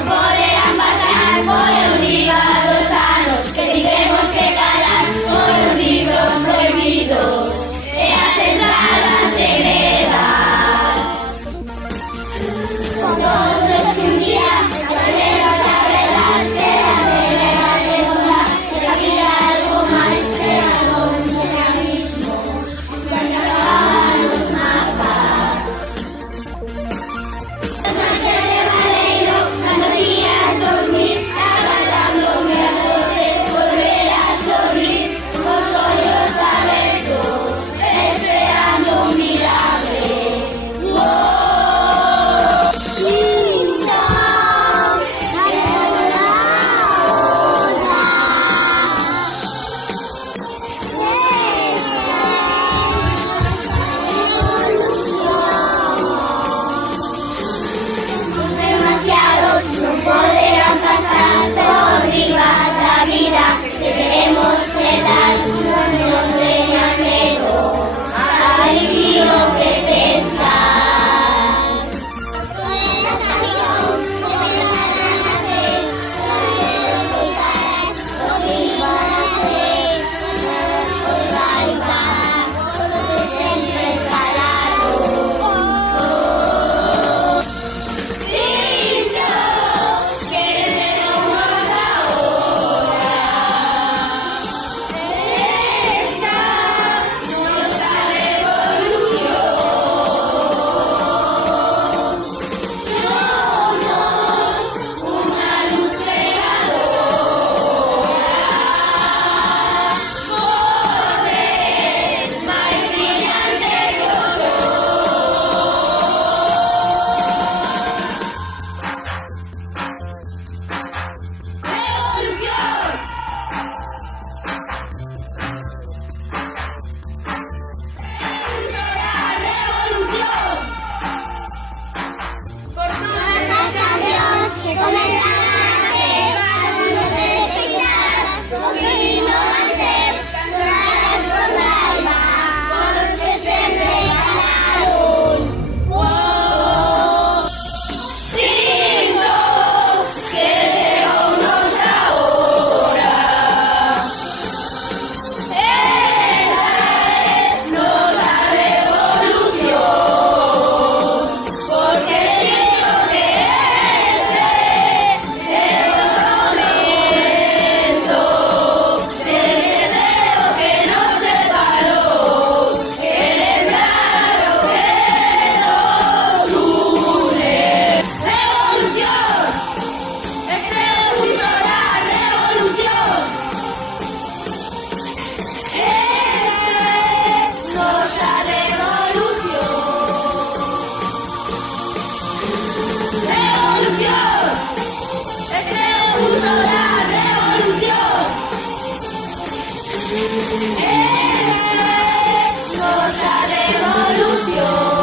podrán pasar por el libro sanos que tenemos que calar por los libros prohibidos en las entradas secretas. Todos que un día volveremos a verdad que la verdad redonda, que la vida algo más extremo los mecanismos que añoraban los mapas. Cuando días dormir, aguardando mi azote, volver a sonreír, los ojos abiertos, esperando un milagro. ¡Wow! ¡Lindo! Demasiados no podrán pasar por arriba la vida que queremos ser tal nos dejan miedo al lo que pensas. Con el camino que van a hacer, los contarás lo que iban a hacer, por bailar, por lo que siempre calaron. Siento que seremos ahora. Esta nuestra revolución. Somos una luz creadora. Corre, más brillante que el sol. ¡Revolución! ¡Revolución! Por todas las canciones que comenzan a nacer, algunos se despeinarán, lo que vino a ser, doradas con alma, por los que se regalaron. ¡Wow! Siento que seremos ahora. Esa es nuestra revolución, porque siento que este es otro momento de lo que nos separó, el escenario que nos une. ¡Revolución! ¡Este mundo la revolución! Es nuestra revolución. ¡Revolución! ¡Este mundo la revolución! Es nuestra revolución.